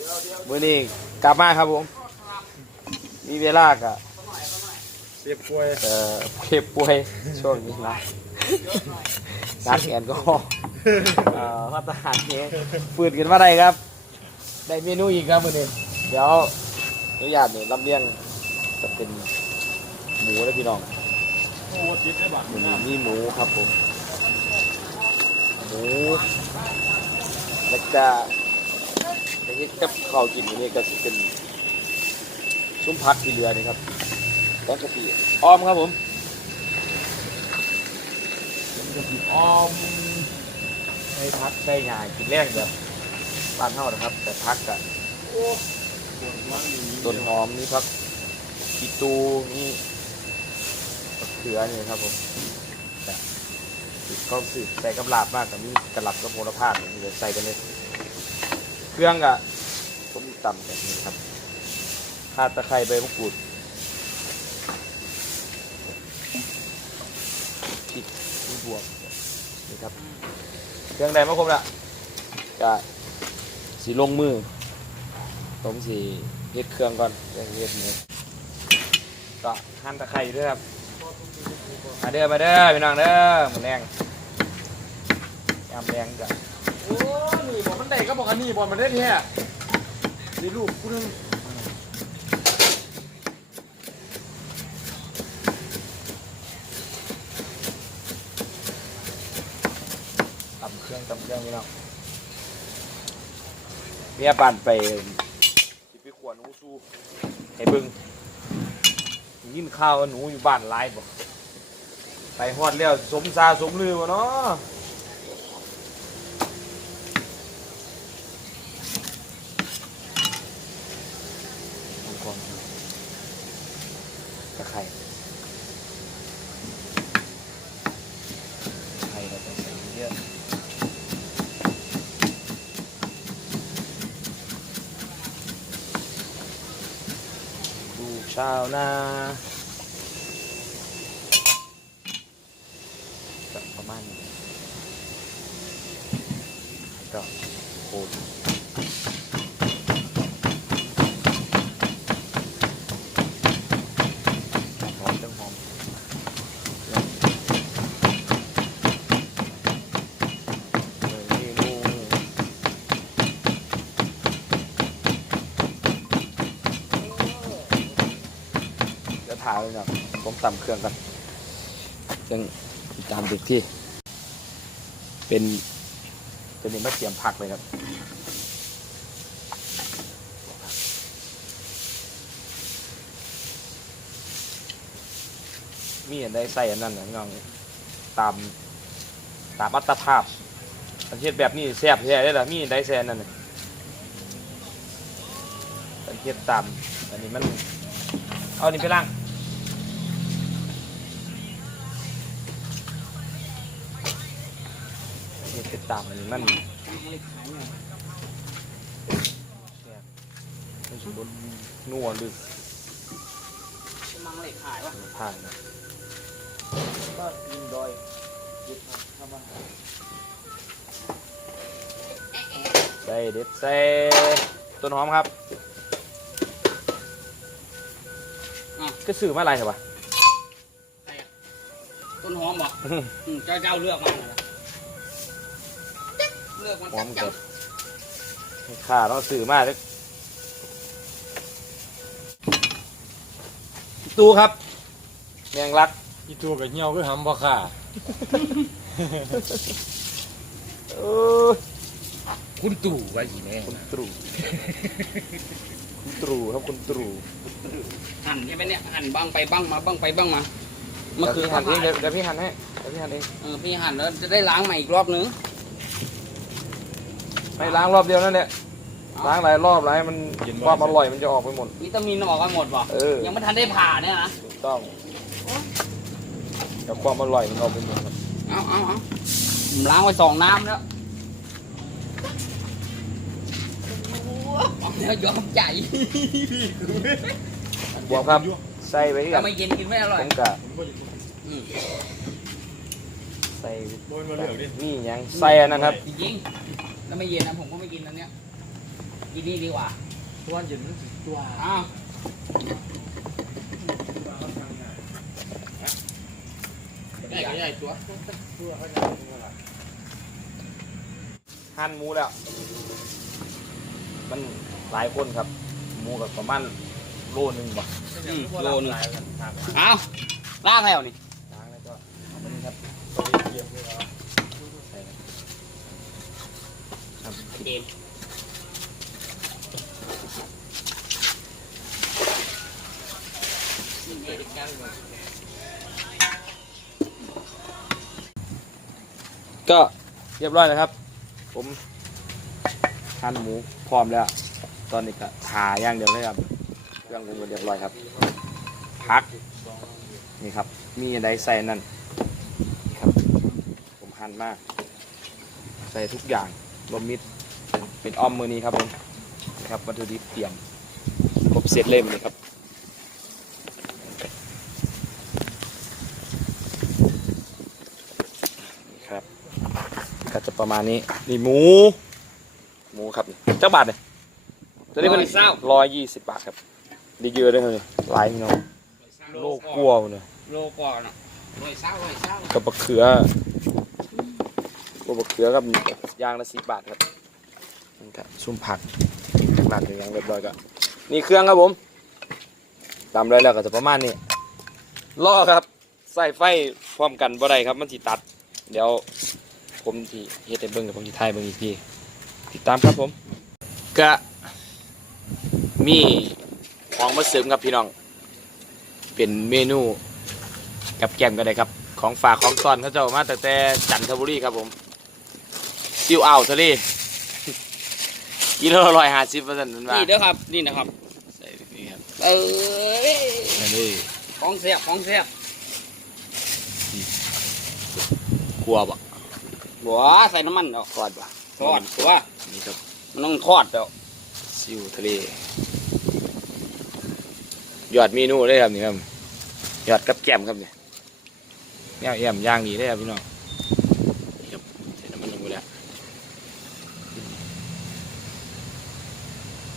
ไปโดนมื้อนี้กลับมาครับผม มีเวลากะเสียบกล้วยเอ่อเก็บป่วยช่วงนี้นะนักแอนก็เอ่อมาตรฐานเนี้ฟืดกันมาได้ครับ ได้เมนูอีกครับมื้อนี้เดี๋ยวอนุญาตเนี่ยลำเลียงจะเป็นหมูแล้วพี่น้องมันมีหมูครับผม หมูแล้วก็ ในที่กับข้าวกินอยู่นี่ก็จะเป็นซุ้มพักที่เรือนี่ครับแล้วกะปิอ้อมครับผมกะปิอ้อมใช้พักใช้หยากินแรงแบบบ้านเท่านะครับ แต่พักกับต้นหอมนี่พักกีตูนี่มะเขือนี่ครับผมก็สืบใส่กับลาบมากแต่มีกระหลับกับโหระพาเนี่ยมีแต่ใส่กันเลย เครื่องกะต้มตำแบบนี้ครับข่าตะไคร้ใบมะกรูดพริกมีบวกนี่ครับ เครื่องใดมาครบละก็สีลงมือต้มสีเฮ็ดเครื่องก่อนเรื่องเฮ็ดเนื้อก็หั่นตะไคร้ด้วยครับมาเด้อมาเด้อพี่น้องเด้อหมูแดงยำแดงจ้ะ นี่บอกมันได้ก็บอกอันนี้บอกมันได้แท้นี่ลูกกูนึงตำเครื่องตำเครื่องพี่เน้องเมียปั่นไปสิไปขวนหนูสู้ให้เบิ่งยินข้าวหนูอยู่บ้านหลายบ่ไปฮอดแล้วสมซาสมลือบ่เนาะ ก่อนตะไคร้ไก่เราต้องใส่เยอะดูชาวนาก็ประมาณนี้ก็โคตรหอมจังหอมเลยเมนู เดี๋ยวเลยครับผมต่ำเครื่องกันซึ่งตามเด็กที่ เป็นจะมีมะเขือผักเลยครับมีอันได้ใส่อันนั้นนะน้องตามตามอัตภาพประเทศแบบนี้แซ่บแท้ได้ล่ะมีอันได้แซ่อันนั่นน่ะประเทศตามอันนี้มันเอาอันนี้ไปล้าง ประเทศไปตามอันนี้มันแซ่บมันสุดบนนัวลึกมังเหล็กขายวะผ่านนะก็ยิงดอยยึดทำอาหารใส่เด็ดใส่ต้นหอมครับก็ซื้อมาอะไรเหรอวะต้นหอมบอกเจ้าเจ้าเลือกมาเลยเลือกมันหอจัมบเกิจัดบข้าต้องซื้อมาเลยตูครับแมงลักอีตัวกับเหี่ยวคือหำบ่ค่ะเออคุณตู่ไว้กี่แม่คุณตรูคุณตรูครับคุณตรูหั่นใช่ไหมเนี่ยหั่นบ้างไปบ้างมาบ้างไปบ้างมาเมื่อเดี๋ยวคืนพี่หั่นเองเขาเดี๋ยวเดี๋ยวพี่หั่นให้เดี๋ยวพี่หั่นเองเออพี่หั่นแล้วจะได้ล้างใหม่อีกรอบนึง ไม่ล้างรอบเดียวนั่นแหละล้างหลายรอบหลายมันความอร่อยมันจะออกไปหมด วิตามินออกกันหมดป่ะเออ ยังไม่ทันได้ผ่าเนี่ยนะถูกต้องแต่ความอร่อยมันออกไปหมดครับเอาเอาเอาผมล้างไว้สองน้ำแล้วแล้วยอมใจบวกครับใส่ไปที่กัถ้านไม่เย็นกินไม่อร่อยผมกะอืมใส่โดนมาเหลือกดินี่หยังใส่อันนั้นครับจริงๆ แล้วไม่เย็นนะผมก็ไม่กินอันเนี้ยกินนี่ดีกว่าตัวเย็นมันสิตัวอ้าวได้ก็ใหญ่ตัวตัวเขาจะตัวละหั่นหมูแล้ว มันหลายคนครับ หมูกับประมาณโลหนึงบ่โลนึงหลายกันทางอ้าวล่างแล้วนี่ล้างแล้วก็เอาไปนี่ครับ ตัวเยี่ยมเลยเหรอ ใส่ครับครับ เกมก็เรียบร้อยแล้วครับ ผมหั่นหมูพร้อมแล้ว ตอนนี้ก็ทาย่างเดียวเลยครับเครื่องผมก็เรียบร้อยครับพักนี่ครับ มีอะไรใส่นั่นครับ ผมหั่นมาก ใส่ทุกอย่างรวมมิตร เป็นอ้อมมือนี้ครับผมนี่ครับวัตถุดิบเตรียมครบเสร็จเล่มเลยครับนี่ครับก็จะประมาณนี้นี่หมู หมูครับเจ้าบาทเนี่ยตัวนี้เป็นร้อยยี่สิบบาทครับดีเยอะเลยเลยหลายพี่น้องโลกกลัวเลยโลก่อนเนาะร้อยเศร้าร้อยเศร้ากับบักเขือกับบักเขือกับยางละสิบบาทครับ ชุ่มผักหลักอย่างเรียบร้อยก็นี่เครื่องครับผมตามเลยแล้วก็จะประมาณนี้ล่อครับใส่ไฟพร้อมกันบ่ได้ครับมันสิตัด เดี๋ยวผมที่เฮ็ดให้เบิ่งเดี๋ยวผมสิถ่ายเบิ่งอีกทีติดตามครับผมก็มีของมาเสริมครับพี่น้อง เป็นเมนูกับแก้มกันเลยครับ ของฝากของตอนเขาเจะมาแต่แต่จันทบุรีครับผมซิวอ่าวทะเล กิโลร้อยห้าสิบเปอร์เซ็นต์นั่นว่านี่เด้อครับ นี่นะครับ ใส่นี่ครับเอ้ยนั่นนี่ของเสียบของเสียบกลัวบ่บัวใส่น้ำมันเนาะทอดบ่ทอดตัวนี่ครับมันต้องทอดเดี๋ยวซิวทะเลยอดเมนูเลยครับนี่ครับยอดกับแกล้มครับเนี่ยแนวเอี่ยมย่างดีเลยครับพี่น้องนี่ครับใส่น้ำมันลงไปแล้ว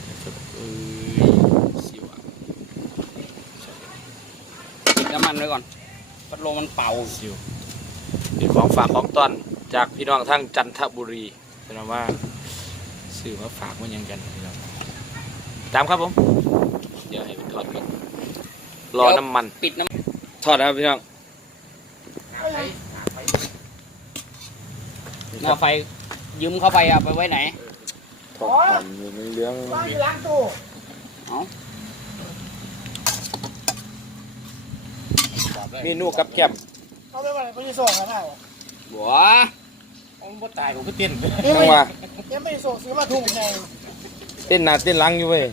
นะครับเอ้ยซิวอะ ปิดน้ำมันไว้ก่อนพัดลมมันเป่า ซิวเป็นของฝากของต้อนจากพี่น้องทั้งจันทบุรีแสดงว่าซื้อมาฝากมันยังกันพี่น้องตามครับผม เดี๋ยวให้เป็นทอดก่อนรอน้ำมันปิดน้ทอดนะครับพี่น้องหม้อไฟยืมเข้าไปเอาไปไว้ไหนทอดก่อนอยู่ในเรื่องว่าอยู่ล้างตู้เมนูกับแก้ม เอาไปวันไหนไปยี่ส่งกันได้เหรอบัวผมบ่ตายผมก็เต้นจังว่ายังไม่ส่งซื้อมาทุ่งไงเต้นหนาเต้นหลังอยู่เว้ย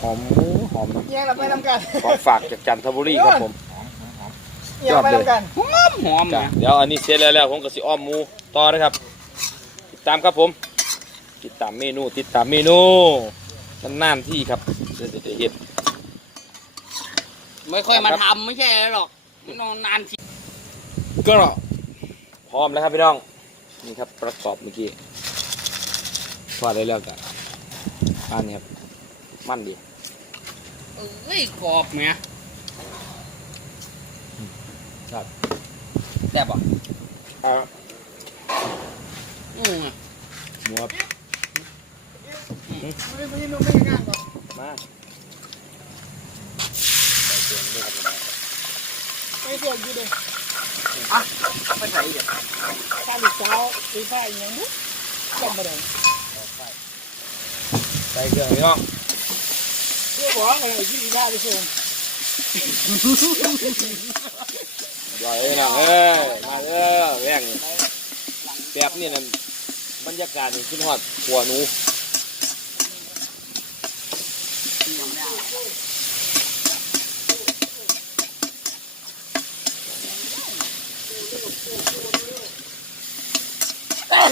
หอมหมูหอมยังเราไปทำกันของฝากจากจันทบุรีครับผมยังไปทำกันหอมหอมจ้ะนะเดี๋ยวอันนี้เสร็จแล้วแล้วผมก็สิอ้อมหมูต่อนะครับ ติดตามครับผม ติดตามเมนู ติดตามเมนูนานๆที่ครับเดี๋ยวจะเห็น ไม่ค่อยมาทำไม่ใช่หรอกนอนนานทีก็พร้อมแล้วครับพี่น้องนี่ครับประกอบเมื่อกี้ทอดได้แล้วกันอันนี้ครับมันดีเอ้ยกรอบเมียครับแซ่บอะอ่าอืมหมูครับไม่ได้ ไปยี่นุ่มไม่งานหรอกมาไม่ส่วนอยู่เลยไปใส่เดี๋ยวข้าลูกสาวตีฟ้าอย่างนี้จำไม่ได้ใส่เครื่องพี่น้องเพื่อบอกอะไรยี่สิบห้าไปส่งย่อยเลยนะเออมาเออแว่งแบบนี้นั่นบรรยากาศนี่ขึ้นฮอดหัวหนู ห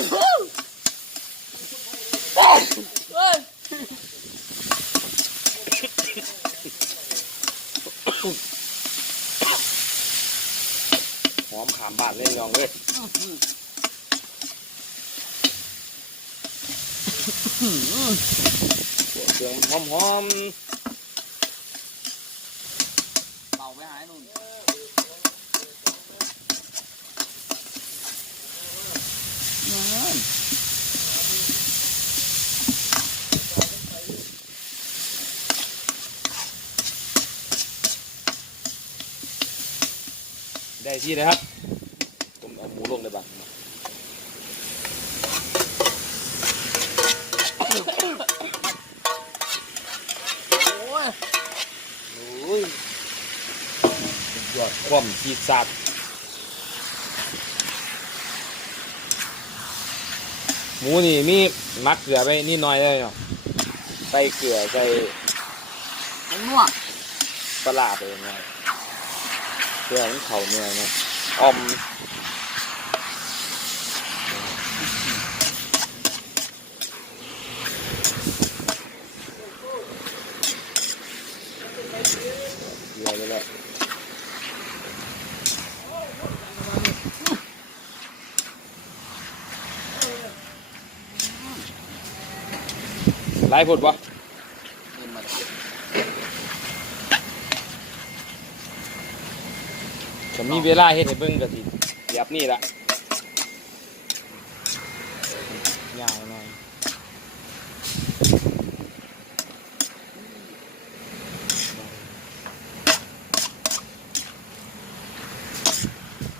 อมขามบาดเล่นยองเลยเสียงหอมหอม ที่นะครับ ผมเอาหมูลงเลยบ้างโอ้ยสุดยอดความชีดสัตว์หมูนี่มีมักเกลือไปนิดหน่อยเลยเนาะใส่เกลือใส่มันนัวปลาร้าไปยังไง เพื่อให้เขาเนื้อเนาะออมเกลือเลยแหละไล่ผดวะ เห็นมา มมีเวลาเฮ็ดให้เบิ่งก็สิแบบนี้ละยาวหน่อย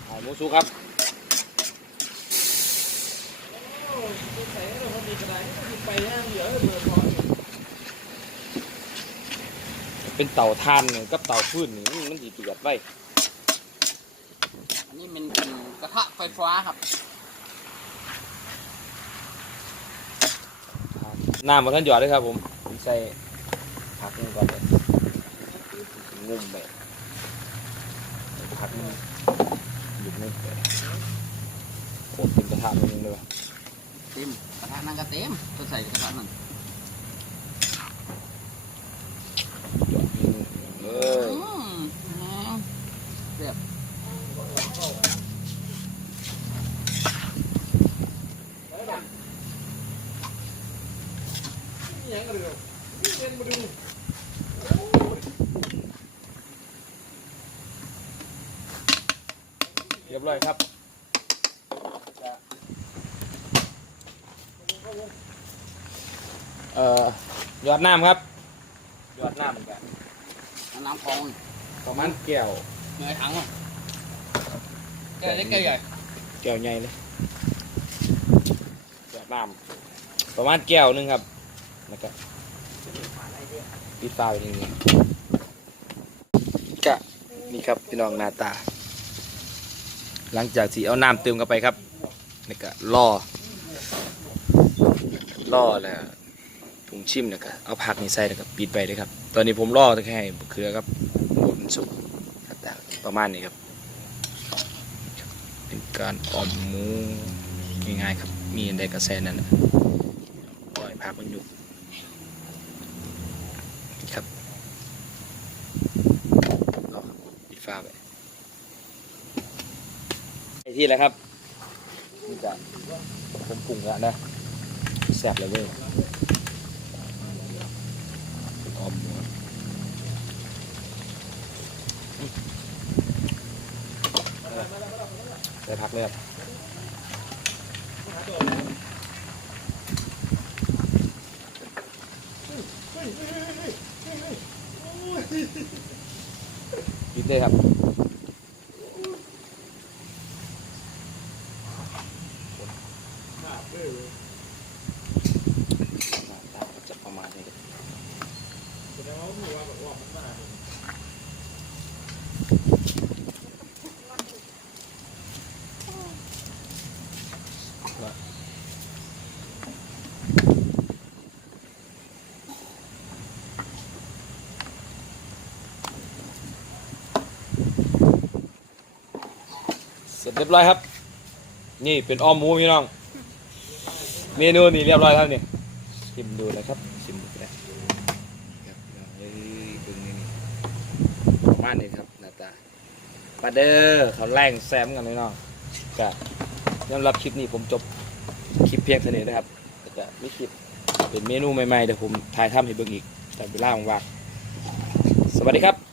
เอาหมูสุกครับเป็นเต่าทานเนี่ยกับเต่าพื้นนี่มันมันสิเดือดไว้ อันนี้มันเป็นกระ ทะไฟฟ้าครับ น้ำมาท่านหยอดเลยครับผม ผมใส่ผักลงก่อนเลยงุ่มไปผักมันหยุดไม่ไปโคตรเป็นกระทะมันเลยวะเต็มกระทะนั่นก็เต็มจะใส่กระทะนั่นหยอดนิดนึงเออ อืมเสียบ ยังกันเลยเล่นมาดู เรียบร้อยครับ เอ่อหยอดน้ำครับหยอดน้ำเหมือนกันเอาน้ำพองประมาณแก้วเหนื่อยถังอะแก้วเล็กแก้วใหญ่แก้วใหญ่เลยหยอดน้ำประมาณแก้วหนึงครับแล้วก็ปิดฝาไว้ทีนี้กะนี่ครับพี่น้องหน้าตา หลังจากที่เอาน้ำเติมเข้าไปครับนี่ก็ล่อล่อแล้วถุ งชิมเนี่ยก็เอาผักนี่ใส่แล้วก็ปิดไปเลยครับ ตอนนี้ผมล่อแค่ให้บักเขือครับหมูมันสุกแต่ประมาณนี้ครับ เป็นการอ่อมหมูง่ายๆครับ มีอันใดกระแสนั่นนะปล่อยผักมันอยู่ครับรอปิดฟ้าไปไอที่แล้วครับนี่จะผมปรุงแล้วนะแซ่บเลยเว้ย อ่อมหมูใส่ผักเลยครับกินได้ครับจะประมาณนี้ แสดงว่าหัวแบบว่ามันมา เร็จเรียบร้อยครับ นี่เป็นอ้อมหมูพี่น้อง เมนูนี่เรียบร้อยแล้วนี่ชิมดูนะครับชิมดูก็ได้ครับเฮ้ยดึงนี่ประมาณนี้ครับหน้าตาปลาเด้อเขาแรงแซมกันพี่น้องก็ยอมรับคลิปนี้ผมจบคลิปเพียงเท่านี้นะครับแล้วก็มีคลิปเป็นเมนูใหม่ๆเดี๋ยวผมถ่ายทำให้เบิ่งอีกแต่เวลาว่างๆสวัสดีครับ